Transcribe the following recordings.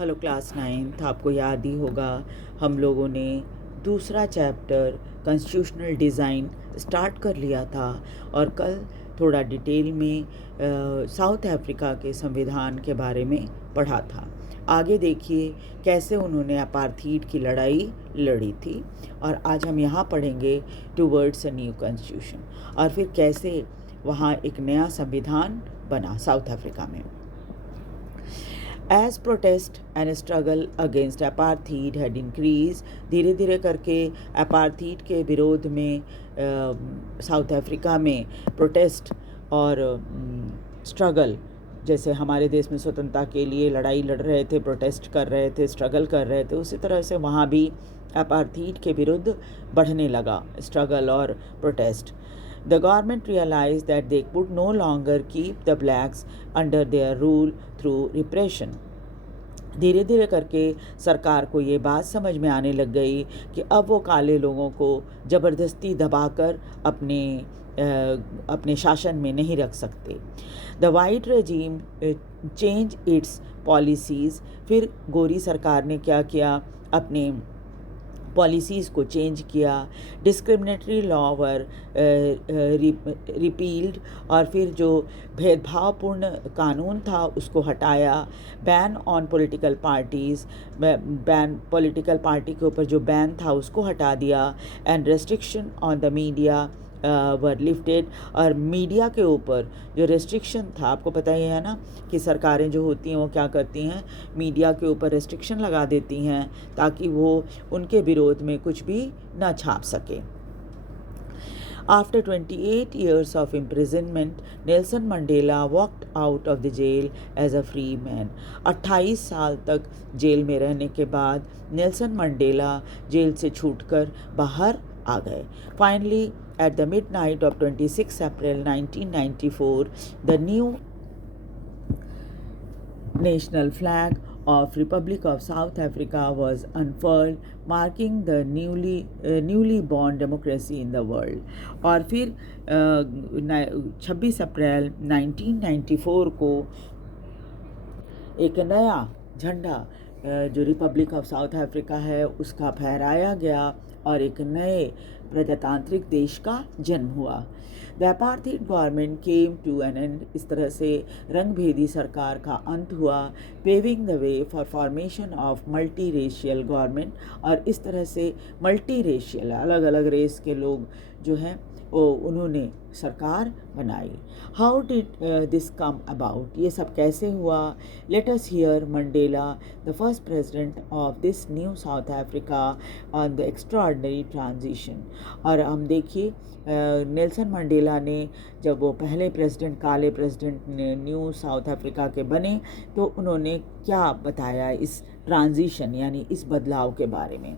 Hello class 9th, आपको याद ही होगा हम लोगों ने दूसरा चैप्टर कॉन्स्टिट्यूशनल डिज़ाइन स्टार्ट कर लिया था और कल थोड़ा डिटेल में साउथ अफ्रीका के संविधान के बारे में पढ़ा था। आगे देखिए कैसे उन्होंने अपार्थीड की लड़ाई लड़ी थी और आज हम यहाँ पढ़ेंगे टूवर्ड्स अ न्यू कॉन्स्टिट्यूशन और फिर कैसे वहाँ एक नया संविधान बना साउथ अफ्रीका में। As protest and struggle against apartheid had increased, धीरे धीरे करके अपार्थीड के विरोध में साउथ अफ्रीका में प्रोटेस्ट और स्ट्रगल, जैसे हमारे देश में स्वतंत्रता के लिए लड़ाई लड़ रहे थे, प्रोटेस्ट कर रहे थे, स्ट्रगल कर रहे थे, उसी तरह से वहाँ भी अपार्थीड के विरुद्ध बढ़ने लगा स्ट्रगल और protest. The government realized that they could no longer keep the blacks under their rule through repression. धीरे धीरे करके सरकार को ये बात समझ में आने लग गई कि अब वो काले लोगों को ज़बरदस्ती दबाकर अपने शासन में नहीं रख सकते। The white regime change it's policies, फिर गोरी सरकार ने क्या किया, अपने पॉलिसीज़ को चेंज किया। डिस्क्रिमिनेटरी लॉ वर रिपील्ड, और फिर जो भेदभावपूर्ण कानून था उसको हटाया। Ban on political parties, political party के ऊपर जो बैन था उसको हटा दिया। And restriction on the media were lifted, और मीडिया के ऊपर जो रेस्ट्रिक्शन था, आपको पता ही है ना कि सरकारें जो होती हैं वो क्या करती हैं, मीडिया के ऊपर रेस्ट्रिक्शन लगा देती हैं ताकि वो उनके विरोध में कुछ भी ना छाप सके। After 28 years of imprisonment, Nelson Mandela walked out of the jail as a free man. 28 साल तक जेल में रहने के बाद नेल्सन मंडेला जेल से छूटकर बाहर आ गए। Finally, at the midnight of 26 April 1994, the new national flag of Republic of South Africa was unfurled, marking the newly born democracy in the world. और फिर 26 अप्रैल 1994 को एक नया झंडा जो रिपब्लिक ऑफ साउथ अफ्रीका है उसका फहराया गया और एक नए प्रजातांत्रिक देश का जन्म हुआ। The apartheid government came to an end, इस तरह से रंगभेदी सरकार का अंत हुआ। Paving the way for formation of multi racial government, और इस तरह से मल्टी रेशियल अलग अलग रेस के लोग जो हैं वो उन्होंने सरकार बनाई। How did this come about, ये सब कैसे हुआ? Let us here Mandela, the first president of this new south Africa, on the extraordinary transition. और हम देखिए नेल्सन मंडेला ने जब वो पहले प्रेसिडेंट, काले प्रेसिडेंट ने न्यू साउथ अफ्रीका के बने, तो उन्होंने क्या बताया इस ट्रांजिशन यानी इस बदलाव के बारे में।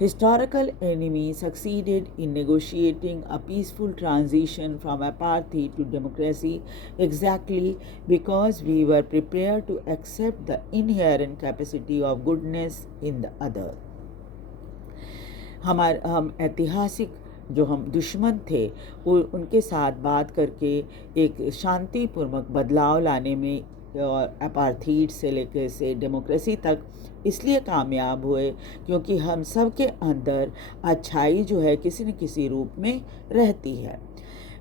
Historical enemy succeeded in negotiating a peaceful transition from apartheid to democracy exactly because we were prepared to accept the inherent capacity of goodness in the other. हम ऐतिहासिक जो हम दुश्मन थे उनके साथ बात करके एक शांतिपूर्वक बदलाव लाने में और अपार्थीड से लेकर से डेमोक्रेसी तक इसलिए कामयाब हुए क्योंकि हम सब के अंदर अच्छाई जो है किसी न किसी रूप में रहती है।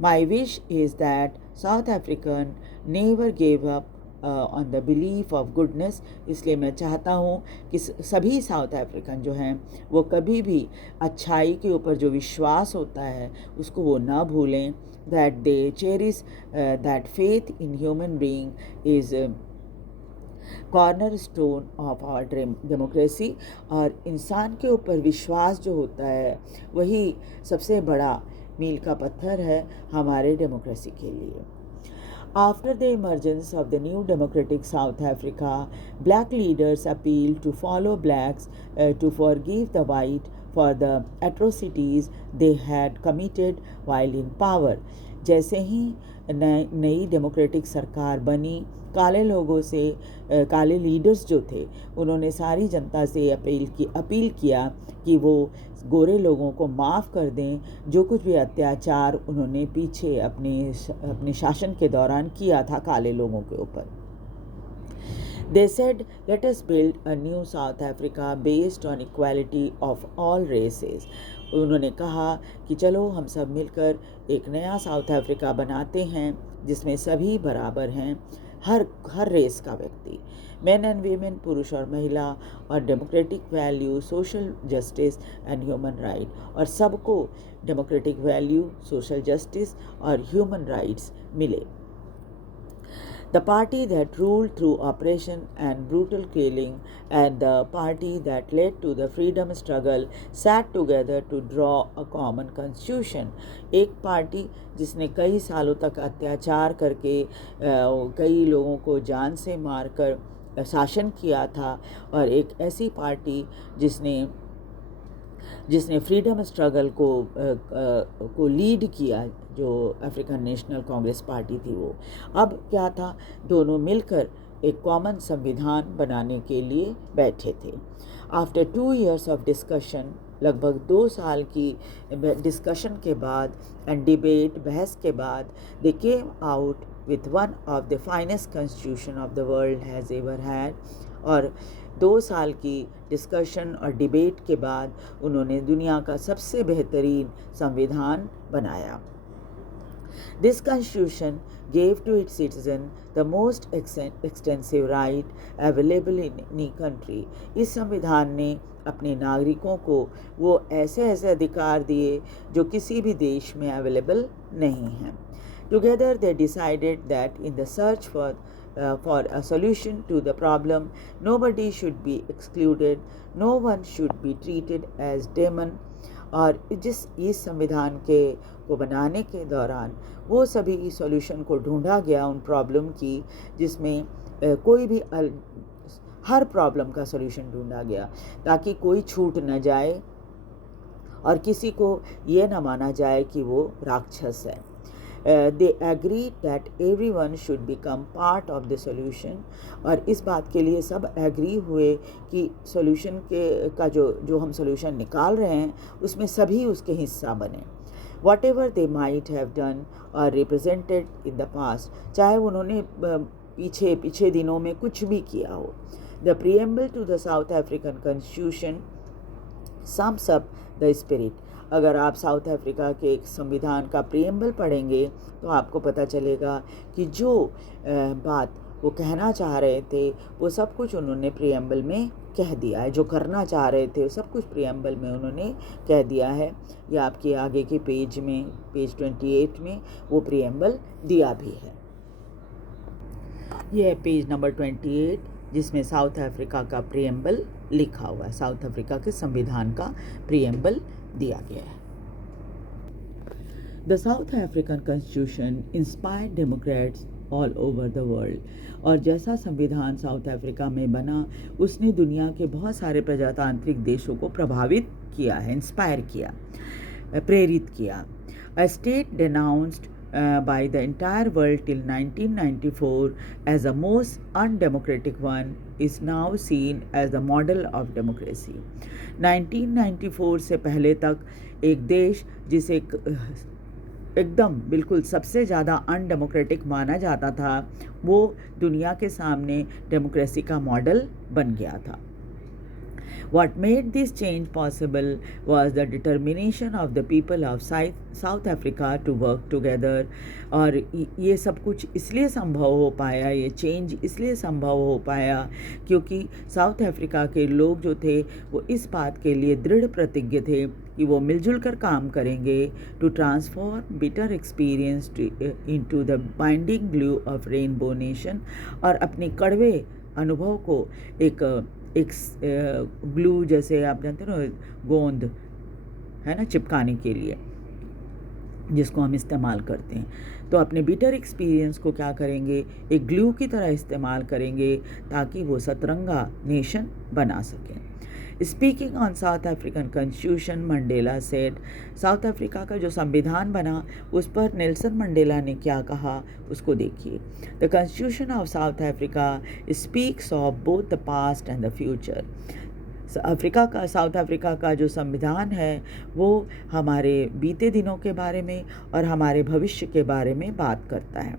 My wish is that south African never gave up on the belief of goodness, इसलिए मैं चाहता हूँ कि सभी साउथ अफ्रीकन जो हैं वो कभी भी अच्छाई के ऊपर जो विश्वास होता है उसको वो ना भूलें। That they cherish that faith in human being is cornerstone of our democracy, और इंसान के ऊपर विश्वास जो होता है वही सबसे बड़ा मील का पत्थर है हमारे डेमोक्रेसी के लिए। After the emergence of the new democratic South Africa, black leaders appealed to fellow blacks to forgive the white for the atrocities they had committed while in power. जैसे ही नई डेमोक्रेटिक सरकार बनी, काले लोगों से काले लीडर्स जो थे उन्होंने सारी जनता से अपील किया कि वो गोरे लोगों को माफ़ कर दें जो कुछ भी अत्याचार उन्होंने पीछे अपने शासन के दौरान किया था काले लोगों के ऊपर। They said, let us build a new South Africa based on equality of all races. उन्होंने कहा कि चलो हम सब मिलकर एक नया साउथ अफ्रीका बनाते हैं जिसमें सभी बराबर हैं, हर रेस का व्यक्ति, मेन एंड वीमेन, पुरुष और महिला, और democratic value, social justice and human right, और सबको डेमोक्रेटिक वैल्यू, सोशल जस्टिस और ह्यूमन राइट्स मिले. The party that ruled through oppression and brutal killing and the party that led to the freedom struggle sat together to draw a common constitution. एक party जिसने कई सालों तक अत्याचार करके कई लोगों को जान से मारकर शासन किया था, और एक ऐसी पार्टी जिसने फ्रीडम स्ट्रगल को लीड किया, जो अफ्रीकन नेशनल कांग्रेस पार्टी थी. वो अब क्या था, दोनों मिलकर एक कॉमन संविधान बनाने के लिए बैठे थे. आफ्टर 2 years ऑफ डिस्कशन, लगभग 2 साल की डिस्कशन के बाद एंड डिबेट, बहस के बाद, they came out with one of the finest constitution of the world has ever had. और 2 साल की डिस्कशन और डिबेट के बाद उन्होंने दुनिया का सबसे बेहतरीन संविधान बनाया. This constitution gave to its citizen the most extensive right available in any country. इस संविधान ने अपने नागरिकों को वो ऐसे अधिकार दिए जो किसी भी देश में अवेलेबल नहीं हैं. Together they decided that in the search for a solution to the problem, nobody should be excluded, no one should be treated as demon. और इस संविधान को बनाने के दौरान वो सभी सॉल्यूशन को ढूंढा गया उन प्रॉब्लम की, जिसमें कोई भी हर प्रॉब्लम का सॉल्यूशन ढूंढा गया ताकि कोई छूट न जाए और किसी को ये न माना जाए कि वो राक्षस है. They agreed that everyone should become part of the solution. और इस बात के लिए सब एग्री हुए कि सॉल्यूशन का जो हम सॉल्यूशन निकाल रहे हैं उसमें सभी उसके हिस्सा बने. Whatever they might have done or represented in the past, चाहे उन्होंने पीछे दिनों में कुछ भी किया हो. The preamble to the South African Constitution sums up the spirit. अगर आप साउथ अफ्रीका के एक संविधान का प्रीएम्बल पढ़ेंगे तो आपको पता चलेगा कि जो बात वो कहना चाह रहे थे वो सब कुछ उन्होंने प्रीएम्बल में कह दिया है. जो करना चाह रहे थे सब कुछ प्रीएम्बल में उन्होंने कह दिया है. ये आपके आगे के पेज 28 में वो प्रीएम्बल दिया भी है. ये है पेज नंबर 28 जिसमें साउथ अफ्रीका का प्रीएम्बल लिखा हुआ है. साउथ अफ्रीका के संविधान का प्रीएम्बल दिया गया है. The south African constitution inspired Democrats all over the world. और जैसा संविधान साउथ अफ्रीका में बना उसने दुनिया के बहुत सारे प्रजातांत्रिक देशों को प्रभावित किया है, इंस्पायर किया, प्रेरित किया. A state denounced by the entire world till 1994 as the most undemocratic one is now seen as the model of democracy. 1994 से पहले तक एक देश जिसे एकदम बिल्कुल सबसे ज़्यादा अनडेमोक्रेटिक माना जाता था वो दुनिया के सामने डेमोक्रेसी का मॉडल बन गया था. What made this change possible was the determination of the people of South Africa to work together. और ये सब कुछ इसलिए संभव हो पाया, ये चेंज इसलिए संभव हो पाया क्योंकि साउथ अफ्रीका के लोग जो थे वो इस बात के लिए दृढ़ प्रतिज्ञ थे कि वो मिलजुल कर काम करेंगे to transform bitter experience into the binding glue of rainbow nation. और अपने कड़वे अनुभव को एक ग्लू, जैसे आप जानते हो ना, गोंद है ना चिपकाने के लिए जिसको हम इस्तेमाल करते हैं, तो अपने बिटर एक्सपीरियंस को क्या करेंगे, एक ग्लू की तरह इस्तेमाल करेंगे ताकि वो सतरंगा नेशन बना सकें. Speaking on south African constitution, Mandela said. South Africa का जो संविधान बना उस पर नेल्सन मंडेला ने क्या कहा उसको देखिए. The constitution of south Africa speaks of both the past and the future. South Africa का जो संविधान है वो हमारे बीते दिनों के बारे में और हमारे भविष्य के बारे में बात करता है.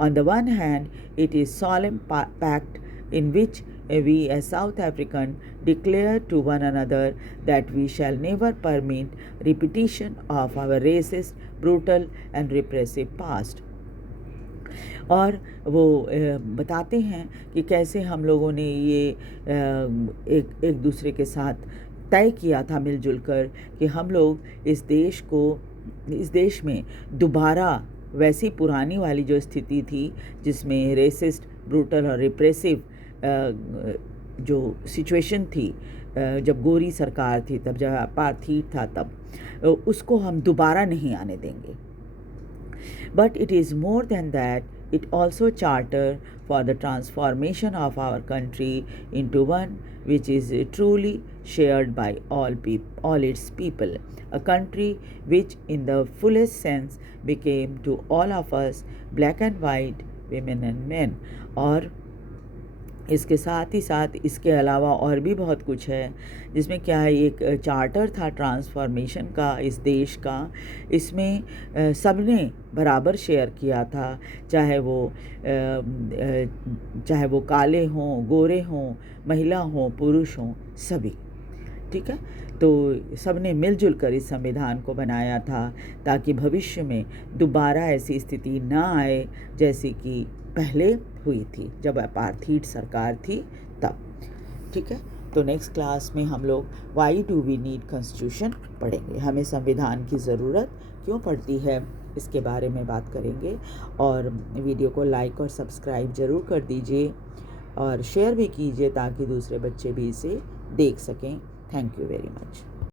On the one hand it is solemn pact in which we as South African declare to one another that we shall never permit repetition of our racist, brutal and repressive past. और वो बताते हैं कि कैसे हम लोगों ने ये एक दूसरे के साथ तय किया था मिलजुल कर कि हम लोग इस देश में दोबारा वैसी पुरानी वाली जो स्थिति थी जिसमें रेसिस्ट, ब्रूटल और रिप्रेसिव जो सिचुएशन थी, जब गोरी सरकार थी, तब जब अपार्थीड था, तब उसको हम दोबारा नहीं आने देंगे. But it is more than that. It also charter for the transformation of our country into one which is truly shared by all its people. A country which in the fullest sense became to all of us, black and white, women and men. और इसके साथ ही साथ इसके अलावा और भी बहुत कुछ है, जिसमें क्या है, एक चार्टर था ट्रांसफॉर्मेशन का इस देश का. इसमें सबने बराबर शेयर किया था, चाहे वो काले हों, गोरे हों, महिला हों, पुरुष हों, सभी. ठीक है, तो सबने मिलजुल कर इस संविधान को बनाया था ताकि भविष्य में दोबारा ऐसी स्थिति ना आए जैसी कि पहले हुई थी जब अपार्थीड सरकार थी तब. ठीक है, तो नेक्स्ट क्लास में हम लोग why do we need constitution पढ़ेंगे, हमें संविधान की ज़रूरत क्यों पड़ती है, इसके बारे में बात करेंगे. और वीडियो को लाइक और सब्सक्राइब ज़रूर कर दीजिए और शेयर भी कीजिए ताकि दूसरे बच्चे भी इसे देख सकें. Thank you very much.